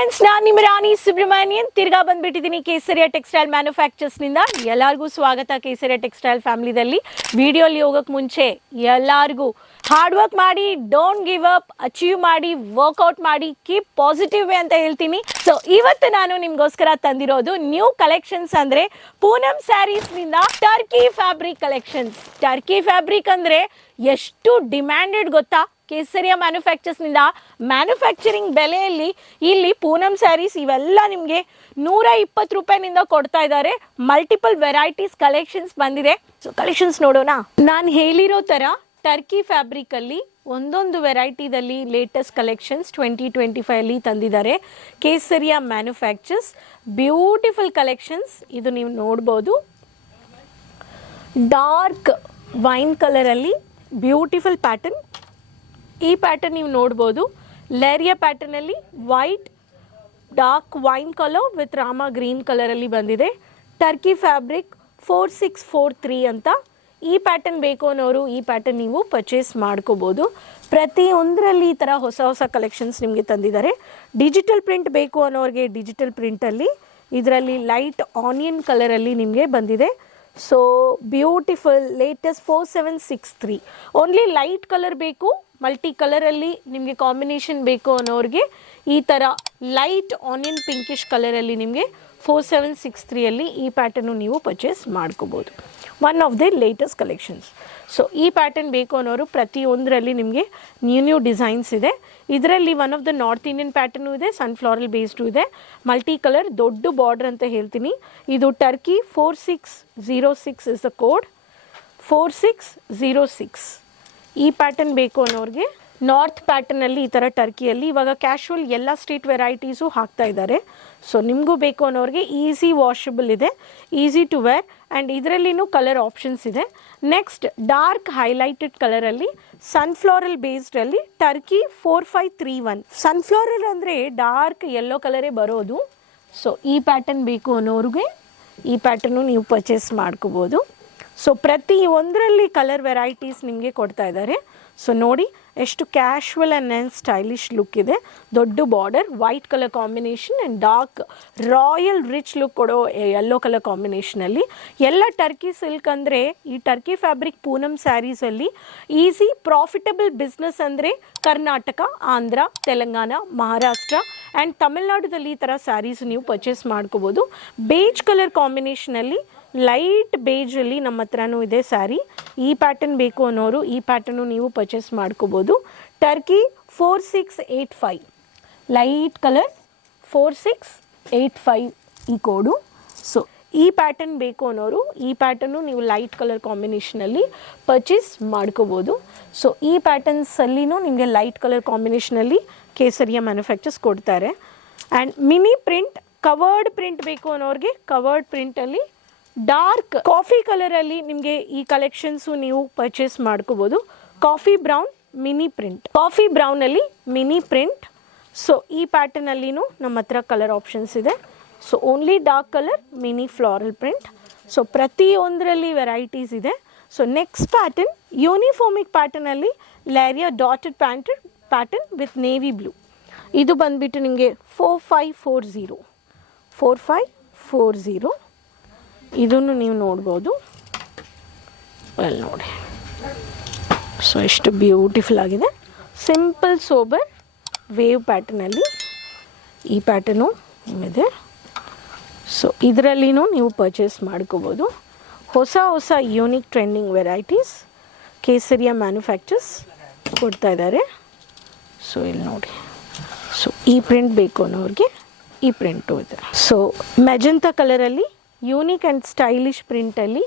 Friends, ನಾನು ನಿಮ್ಮ ರಾಣಿ ಸುಬ್ರಹ್ಮಣ್ಯನ್. ತಿರ್ಗಾ ಬಂದ್ಬಿಟ್ಟಿದ್ದೀನಿ ಕೇಸರಿಯ ಟೆಕ್ಸ್ಟೈಲ್ ಮ್ಯಾನುಫ್ಯಾಕ್ಚರ್ಸ್ನಿಂದ. ಎಲ್ಲರಿಗೂ ಸ್ವಾಗತ ಕೇಸರಿಯ ಟೆಕ್ಸ್ಟೈಲ್ ಫ್ಯಾಮಿಲಿದಲ್ಲಿ. ವಿಡಿಯೋಲಿ ಹೋಗೋಕ್ಕೆ ಮುಂಚೆ ಎಲ್ಲರಿಗೂ ಹಾರ್ಡ್ ವರ್ಕ್ ಮಾಡಿ ಡೋಂಟ್ ಗಿವ್ ಅಪ್ ಅಚೀವ್ ಮಾಡಿ ವರ್ಕೌಟ್ ಮಾಡಿ ಕೀಪ್ ಪಾಸಿಟಿವ್ ಅಂತ ಹೇಳ್ತೀನಿ. ಸೊ ಇವತ್ತು ನಾನು ನಿಮಗೋಸ್ಕರ ತಂದಿರೋದು ನ್ಯೂ ಕಲೆಕ್ಷನ್ಸ್ ಅಂದ್ರೆ Poonam ಸ್ಯಾರೀಸ್ನಿಂದ Turkey fabric collections Turkey fabric ಅಂದ್ರೆ ಎಷ್ಟು ಡಿಮ್ಯಾಂಡೆಡ್ ಗೊತ್ತಾ? ಕೇಸರಿಯ ಮ್ಯಾನುಫ್ಯಾಕ್ಚರ್ಸ್ನಿಂದ ಮ್ಯಾನುಫ್ಯಾಕ್ಚರಿಂಗ್ ಬೆಲೆಯಲ್ಲಿ ಇಲ್ಲಿ ಪೂನಂ ಸ್ಯಾರೀಸ್ ಇವೆಲ್ಲ ನಿಮಗೆ ನೂರ ಇಪ್ಪತ್ತು ರೂಪಾಯಿನಿಂದ ಕೊಡ್ತಾ ಇದ್ದಾರೆ. ಮಲ್ಟಿಪಲ್ ವೆರೈಟೀಸ್ ಕಲೆಕ್ಷನ್ಸ್ ಬಂದಿದೆ. ಸೊ ಕಲೆಕ್ಷನ್ಸ್ ನೋಡೋಣ. ನಾನು ಹೇಳಿರೋ ಥರ ಟರ್ಕಿ ಫ್ಯಾಬ್ರಿಕಲ್ಲಿ ಒಂದೊಂದು ವೆರೈಟಿದಲ್ಲಿ ಲೇಟೆಸ್ಟ್ ಕಲೆಕ್ಷನ್ಸ್ ಟ್ವೆಂಟಿ ಟ್ವೆಂಟಿ ಫೈವಲ್ಲಿ ತಂದಿದ್ದಾರೆ. ಕೇಸರಿಯ ಮ್ಯಾನುಫ್ಯಾಕ್ಚರ್ಸ್ ಬ್ಯೂಟಿಫುಲ್ ಕಲೆಕ್ಷನ್ಸ್ ಇದು ನೀವು ನೋಡ್ಬೋದು. ಡಾರ್ಕ್ ವೈನ್ ಕಲರಲ್ಲಿ ಬ್ಯೂಟಿಫುಲ್ ಪ್ಯಾಟರ್ನ್ ಈ ಪ್ಯಾಟರ್ನ್ ನೀವು ನೋಡ್ಬೋದು. Leheria ಪ್ಯಾಟರ್ನಲ್ಲಿ white dark wine colour with rama green ಕಲರಲ್ಲಿ ಬಂದಿದೆ. Turkey fabric four six four three ಅಂತ. ಈ ಪ್ಯಾಟರ್ನ್ ಬೇಕು ಅನ್ನೋರು ಈ ಪ್ಯಾಟರ್ನ್ ನೀವು ಪರ್ಚೇಸ್ ಮಾಡ್ಕೋಬೋದು. ಪ್ರತಿಯೊಂದರಲ್ಲಿ ಈ ಥರ ಹೊಸ ಹೊಸ ಕಲೆಕ್ಷನ್ಸ್ ನಿಮಗೆ ತಂದಿದ್ದಾರೆ. ಡಿಜಿಟಲ್ ಪ್ರಿಂಟ್ ಬೇಕು ಅನ್ನೋರಿಗೆ ಡಿಜಿಟಲ್ ಪ್ರಿಂಟಲ್ಲಿ ಇದರಲ್ಲಿ ಲೈಟ್ ಆನಿಯನ್ ಕಲರಲ್ಲಿ ನಿಮಗೆ ಬಂದಿದೆ. So beautiful latest four seven six three only light colour ಬೇಕು. ಮಲ್ಟಿ ಕಲರಲ್ಲಿ ನಿಮಗೆ ಕಾಂಬಿನೇಷನ್ ಬೇಕು ಅನ್ನೋರಿಗೆ ಈ ಥರ ಲೈಟ್ ಆನಿಯನ್ ಪಿಂಕಿಶ್ ಕಲರಲ್ಲಿ ನಿಮಗೆ ಫೋರ್ ಸೆವೆನ್ ಸಿಕ್ಸ್ ತ್ರೀಯಲ್ಲಿ ಈ ಪ್ಯಾಟರ್ನು ನೀವು ಪರ್ಚೇಸ್ ಮಾಡ್ಕೋಬೋದು. One of the latest collections so ಈ ಪ್ಯಾಟರ್ನ್ ಬೇಕು ಅನ್ನೋರು ಪ್ರತಿಯೊಂದರಲ್ಲಿ ನಿಮಗೆ ನ್ಯೂ ನ್ಯೂ ಡಿಸೈನ್ಸ್ ಇದೆ. ಇದರಲ್ಲಿ one of the north Indian pattern ಇದೆ ಸನ್ಫ್ಲವರಲ್ ಬೇಸ್ಡು ಇದೆ. ಮಲ್ಟಿ ಕಲರ್ ದೊಡ್ಡ ಬಾರ್ಡರ್ ಅಂತ ಹೇಳ್ತೀನಿ. ಇದು Turkey four six zero six is the code four six zero six ಈ ಪ್ಯಾಟರ್ನ್ ಬೇಕು ಅನ್ನೋರಿಗೆ ನಾರ್ತ್ ಪ್ಯಾಟರ್ನಲ್ಲಿ ಈ ಥರ ಟರ್ಕಿಯಲ್ಲಿ ಇವಾಗ ಕ್ಯಾಶುವಲ್ ಎಲ್ಲ ಸ್ಟ್ರೀಟ್ ವೆರೈಟೀಸು ಹಾಕ್ತಾ ಇದ್ದಾರೆ ಸೊ ನಿಮಗೂ ಬೇಕು ಅನ್ನೋರಿಗೆ ಈಸಿ ವಾಷಬಲ್ ಇದೆ ಈಸಿ ಟು ವೇರ್ ಆ್ಯಂಡ್ ಇದರಲ್ಲಿನೂ ಕಲರ್ ಆಪ್ಷನ್ಸ್ ಇದೆ. ನೆಕ್ಸ್ಟ್ ಡಾರ್ಕ್ ಹೈಲೈಟೆಡ್ ಕಲರಲ್ಲಿ ಸನ್ಫ್ಲವರಲ್ ಬೇಸ್ಡಲ್ಲಿ Turkey four five three one ಸನ್ಫ್ಲವರಲ್ ಅಂದರೆ ಡಾರ್ಕ್ ಯೆಲ್ಲೋ ಕಲರೇ ಬರೋದು. ಸೊ ಈ ಪ್ಯಾಟರ್ನ್ ಬೇಕು ಅನ್ನೋರಿಗೆ ಈ ಪ್ಯಾಟರ್ನು ನೀವು ಪರ್ಚೇಸ್ ಮಾಡ್ಕೋಬೋದು. ಸೊ ಪ್ರತಿ ಒಂದರಲ್ಲಿ ಕಲರ್ ವೆರೈಟೀಸ್ ನಿಮಗೆ ಕೊಡ್ತಾ ಇದ್ದಾರೆ. ಸೊ ನೋಡಿ, ಎಷ್ಟು casual and and stylish look ಇದೆ. ದೊಡ್ಡ border white colour combination and dark royal rich look ಕೊಡೋ ಯೆಲ್ಲೋ ಕಲರ್ ಕಾಂಬಿನೇಷನಲ್ಲಿ ಎಲ್ಲ ಟರ್ಕಿ ಸಿಲ್ಕ್ ಅಂದರೆ, ಈ ಟರ್ಕಿ ಫ್ಯಾಬ್ರಿಕ್ ಪೂನಮ್ ಸ್ಯಾರೀಸಲ್ಲಿ ಈಸಿ ಪ್ರಾಫಿಟಬಲ್ ಬಿಸ್ನೆಸ್ ಅಂದರೆ ಕರ್ನಾಟಕ, ಆಂಧ್ರ, ತೆಲಂಗಾಣ, ಮಹಾರಾಷ್ಟ್ರ ಆ್ಯಂಡ್ ತಮಿಳ್ನಾಡುದಲ್ಲಿ ಈ ಥರ ಸ್ಯಾರೀಸ್ ನೀವು ಪರ್ಚೇಸ್ ಮಾಡ್ಕೋಬೋದು. ಬೇಜ್ ಕಲರ್ ಕಾಂಬಿನೇಷನಲ್ಲಿ ಲೈಟ್ ಬೇಜಲ್ಲಿ ನಮ್ಮ ಹತ್ರನೂ ಇದೆ ಸ್ಯಾರಿ. ಈ ಪ್ಯಾಟರ್ನ್ ಬೇಕು ಅನ್ನೋರು ಈ ಪ್ಯಾಟರ್ನು ನೀವು ಪರ್ಚೇಸ್ ಮಾಡ್ಕೋಬೋದು. Turkey four six eight five. Light colour four six eight five ಈ ಕೋಡು. ಸೊ, ಈ ಪ್ಯಾಟರ್ನ್ ಬೇಕು ಅನ್ನೋರು ಈ ಪ್ಯಾಟರ್ನು ನೀವು ಲೈಟ್ ಕಲರ್ ಕಾಂಬಿನೇಷನಲ್ಲಿ ಪರ್ಚೇಸ್ ಮಾಡ್ಕೋಬೋದು. ಸೊ, ಈ ಪ್ಯಾಟರ್ನ್ಸಲ್ಲಿನೂ ನಿಮಗೆ ಲೈಟ್ ಕಲರ್ ಕಾಂಬಿನೇಷನಲ್ಲಿ ಕೇಸರಿಯ ಮ್ಯಾನುಫ್ಯಾಕ್ಚರ್ಸ್ ಕೊಡ್ತಾರೆ. And mini print covered print ಬೇಕು ಅನ್ನೋರಿಗೆ ಕವರ್ಡ್ ಪ್ರಿಂಟಲ್ಲಿ ಡಾರ್ಕ್ ಕಾಫಿ ಕಲರಲ್ಲಿ ನಿಮಗೆ ಈ ಕಲೆಕ್ಷನ್ಸು ನೀವು ಪರ್ಚೇಸ್ ಮಾಡ್ಕೋಬೋದು. Coffee brown, mini print. Coffee ಬ್ರೌನಲ್ಲಿ mini print. So ಈ ಪ್ಯಾಟರ್ನಲ್ಲಿನೂ ನಮ್ಮ ಹತ್ರ ಕಲರ್ ಆಪ್ಷನ್ಸ್ ಇದೆ. So only dark colour mini floral print so ಪ್ರತಿಯೊಂದರಲ್ಲಿ varieties ಇದೆ. ಸೊ ನೆಕ್ಸ್ಟ್ ಪ್ಯಾಟರ್ನ್ ಯೂನಿಫಾರ್ಮಿಕ್ ಪ್ಯಾಟರ್ನಲ್ಲಿ leheriya dotted painted pattern with navy blue ಇದು ಬಂದ್ಬಿಟ್ಟು ನಿಮಗೆ four five four zero four five four zero ಇದನ್ನು ನೀವು ನೋಡ್ಬೋದು. ಅಲ್ಲಿ ನೋಡಿ. ಸೊ ಎಷ್ಟು ಬ್ಯೂಟಿಫುಲ್ ಆಗಿದೆ. ಸಿಂಪಲ್ ಸೋಬರ್ ವೇವ್ ಪ್ಯಾಟರ್ನಲ್ಲಿ ಈ ಪ್ಯಾಟರ್ನು ಇದೆ. ಸೊ ಇದರಲ್ಲಿನೂ ನೀವು ಪರ್ಚೇಸ್ ಮಾಡ್ಕೋಬೋದು. ಹೊಸ ಹೊಸ unique trending varieties Kesariya manufacturers ಕೊಡ್ತಾ ಇದ್ದಾರೆ. ಸೊ ಇಲ್ಲಿ ನೋಡಿ. ಸೊ ಈ ಪ್ರಿಂಟ್ ಬೇಕು ಅನ್ನೋರಿಗೆ ಈ ಪ್ರಿಂಟು ಇದೆ. ಸೊ ಮೆಜಂತಾ ಕಲರಲ್ಲಿ unique and stylish ಪ್ರಿಂಟಲ್ಲಿ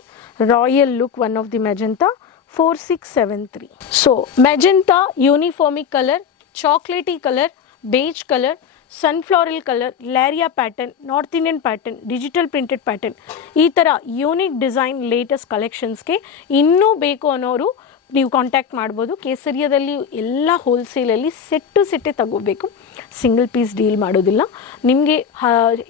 royal look one of the magenta four six seven three so magenta ಯೂನಿಫಾರ್ಮಿಕ್ colour chocolaty colour beige colour ಸನ್ಫ್ಲವರಲ್ colour leheriya pattern North Indian pattern digital printed pattern ಈ ಥರ unique design latest ಕಲೆಕ್ಷನ್ಸ್ಗೆ ಇನ್ನೂ ಬೇಕು ಅನ್ನೋರು ನೀವು contact ಮಾಡ್ಬೋದು. ಕೇಸರಿಯದಲ್ಲಿ ಎಲ್ಲ ಹೋಲ್ಸೇಲಲ್ಲಿ set ಸೆಟ್ಟೆ ತಗೋಬೇಕು. Single piece deal ಮಾಡೋದಿಲ್ಲ. ನಿಮಗೆ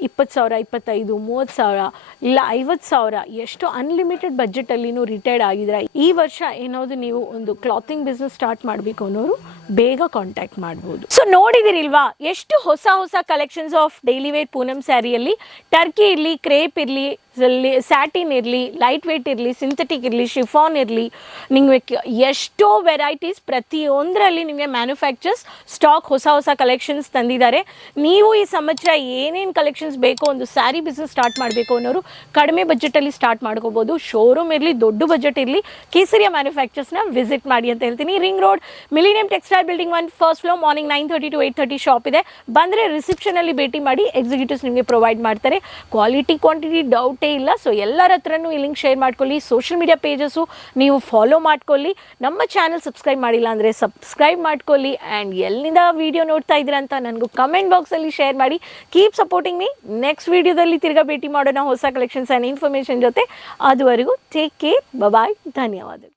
ಇಪ್ಪತ್ತು ಸಾವಿರ, ಇಪ್ಪತ್ತೈದು, ಮೂವತ್ತು ಸಾವಿರ, ಇಲ್ಲ ಐವತ್ತು ಸಾವಿರ, ಎಷ್ಟು ಅನ್ಲಿಮಿಟೆಡ್ ಬಜೆಟಲ್ಲಿನೂ ರಿಟೈರ್ಡ್ ಆಗಿದ್ರೆ ಈ ವರ್ಷ ಏನಾದರೂ ನೀವು ಒಂದು ಕ್ಲಾತಿಂಗ್ ಬಿಸ್ನೆಸ್ ಸ್ಟಾರ್ಟ್ ಮಾಡಬೇಕು ಅನ್ನೋರು ಬೇಗ ಕಾಂಟ್ಯಾಕ್ಟ್ ಮಾಡ್ಬೋದು. ಸೊ ನೋಡಿದಿರಿಲ್ವಾ? ಎಷ್ಟು ಹೊಸ ಹೊಸ collections of daily wear Poonam ಸ್ಯಾರಿಯಲ್ಲಿ Turkey ಇರಲಿ ಕ್ರೇಪ್ ಇರಲಿ ಸ್ಯಾಟಿನ್ ಇರಲಿ ಲೈಟ್ ವೆಯ್ಟ್ ಇರಲಿ ಸಿಂಥೆಟಿಕ್ ಇರಲಿ ಶಿಫಾನ್ ಇರಲಿ, ನಿಮಗೆ ಎಷ್ಟೋ ವೆರೈಟೀಸ್ ಪ್ರತಿಯೊಂದರಲ್ಲಿ ನಿಮಗೆ ಮ್ಯಾನುಫ್ಯಾಕ್ಚರ್ಸ್ ಸ್ಟಾಕ್ ಹೊಸ ಹೊಸ ಕಲೆಕ್ಷನ್ಸ್ ತಂದಿದ್ದಾರೆ. ನೀವು ಈ ಸಂವತ್ಸರ ಏನೇನು ಕಲೆಕ್ಷನ್ಸ್ ಬೇಕೋ ಒಂದು ಸ್ಯಾರಿ ಬಿಸ್ನೆಸ್ ಸ್ಟಾರ್ಟ್ ಮಾಡಬೇಕು ಅನ್ನೋರು ಕಡಿಮೆ ಬಜೆಟಲ್ಲಿ ಸ್ಟಾರ್ಟ್ ಮಾಡ್ಕೋಬೋದು. ಶೋರೂಮ್ ಇರಲಿ, ದೊಡ್ಡ ಬಜೆಟ್ ಇರಲಿ, ಕೇಸರಿಯ ಮ್ಯಾನುಫ್ಯಾಕ್ಚರ್ಸ್ನ ವಿಸಿಟ್ ಮಾಡಿ ಅಂತ ಹೇಳ್ತೀನಿ. Ring Road Millennium Textile Building one first floor morning nine thirty to eight thirty shop ಇದೆ. ಬಂದರೆ ರಿಸೆಪ್ಷನಲ್ಲಿ ಭೇಟಿ ಮಾಡಿ ಎಕ್ಸಿಕ್ಯೂಟಿವ್ಸ್ ನಿಮಗೆ ಪ್ರೊವೈಡ್ ಮಾಡ್ತಾರೆ. ಕ್ವಾಲಿಟಿ ಕ್ವಾಂಟಿಟಿ ಡೌಟೇ ಇಲ್ಲ. ಸೊ ಎಲ್ಲರ ಹತ್ರನೂ ಈ ಲಿಂಕ್ ಶೇರ್ ಮಾಡ್ಕೊಳ್ಳಿ. ಸೋಷಿಯಲ್ ಮೀಡಿಯಾ ಪೇಜಸ್ಸು ನೀವು ಫಾಲೋ ಮಾಡ್ಕೊಳ್ಳಿ. ನಮ್ಮ ಚಾನಲ್ ಸಬ್ಸ್ಕ್ರೈಬ್ ಮಾಡಿಲ್ಲ ಅಂದರೆ ಸಬ್ಸ್ಕ್ರೈಬ್ ಮಾಡ್ಕೊಳ್ಳಿ. ಆ್ಯಂಡ್ ಎಲ್ಲಿಂದ ವಿಡಿಯೋ ನೋಡ್ತಾ ಇದ್ದೀರಾ ಅಂತ ನನಗೂ ಕಮೆಂಟ್ ಬಾಕ್ಸಲ್ಲಿ ಶೇರ್ ಮಾಡಿ. ಕೀಪ್ ಸಪೋರ್ಟಿಂಗ್ ಮೀ ನೆಕ್ಸ್ಟ್ ವೀಡಿಯೋದಲ್ಲಿ ತಿರ್ಗಾ ಭೇಟಿ ಮಾಡೋಣ ಹೊಸ ಕಲೆಕ್ಷನ್ಸ್ ಆ್ಯಂಡ್ ಇನ್ಫಾರ್ಮೇಷನ್ ಜೊತೆ. ಅದುವರೆಗೂ ಟೇಕ್ ಕೇರ್ ಬಾಯ್ ಧನ್ಯವಾದಗಳು.